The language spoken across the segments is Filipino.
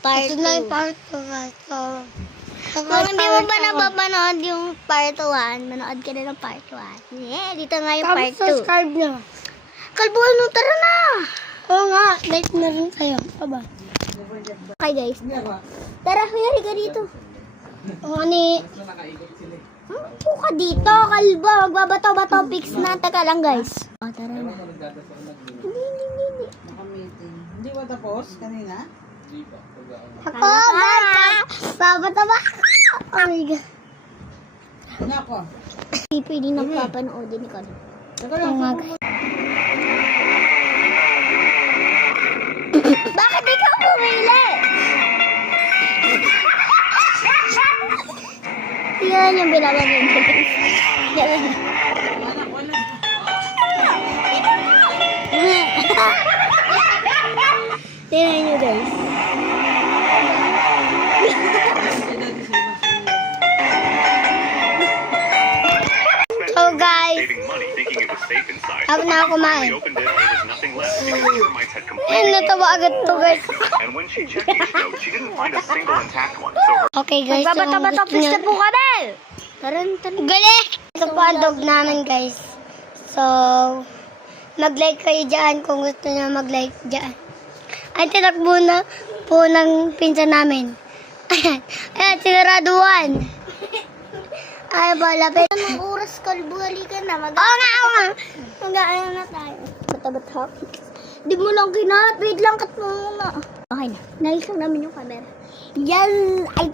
Part 2. Part 2 guys. So, Kung hindi mo ba napapanood yung part 1, manood ka na ng part 1. Yeah, dito nga yung part 2. subscribe nyo. Kalbuhan mo, tara na! Oo nga, like na rin kayo. Bye-bye. Okay guys. Tara, huyari ka dito. O ni... Po ka dito, kalbo. Magbabato-bato fix na. Taka lang guys. O, tara na. Hindi. Hindi ba tapos kanina? Ako, guys! Babato ba? Oh my God. Ano ako? Hindi pwede nagpapanoodin ni Kalbo. Teka Oo lang. nga guys. Bakit ikaw pumili? Yan yung binabagin ko. Yan. Tingnan nyo guys. So guys, saving money thinking it was safe inside. habang na ako kumain. She opened it, there was nothing left because the termites had Ayun, completely natawa agad to guys. And when she checked each note, she didn't find a single intact one. So her Okay guys, so kung Magbabato-bato gusto fix nyo... na po kami! Taran. Galing! Ito po ang dog namin guys. So, mag-like kayo dyan kung gusto nyo mag-like dyan. Ay, tinakbo na po ng pinsan namin. Ayan, sinaraduan. Ay, balapit. Anong oras, Kalbo? Halika na. Oo nga. Mag-ano na tayo. Bata-bata. Di mo lang kinat. Wait lang, cut mo muna. Okay na. Nais lang namin yung camera. Yan! Ay,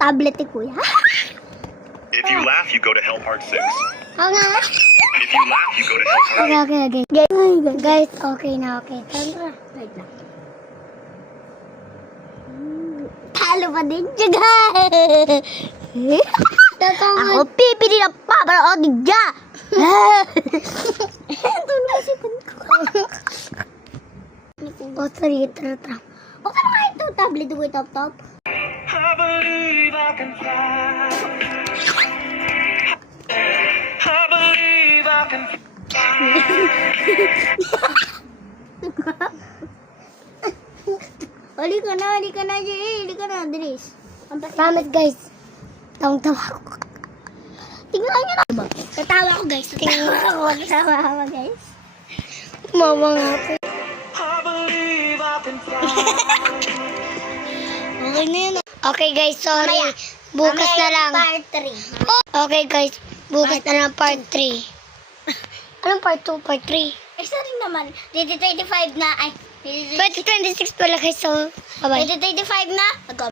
tablet ni Kuya. If you laugh, you go to Hell Part 6. Oo nga. If you laugh, you go to Hell Part Okay. Guys, okay na, okay. Tara. Wait lang. Talo pa din siya, guys. Ako pipili ng papanood niya. Ito na si ko. Oh, sorry, tara. O ka na nga ito, tablet ko top. I believe I can fly. I believe I can Halika na, Jay. Halika na, Dris. Promise guys. Tawang-tawa ako. Tingnan nyo na. Tatawa ko, guys. Tatawa ako, guys. Mawa nga ako. I believe I can fly. Okay na yun. Okay guys, sorry. Bukas na lang. Part 3. Okay guys, bukas na lang part 3. Anong part 2, part 3? Isa rin naman. 2025 na. Ay, 2026 pala guys, so bye-bye. 2025 na.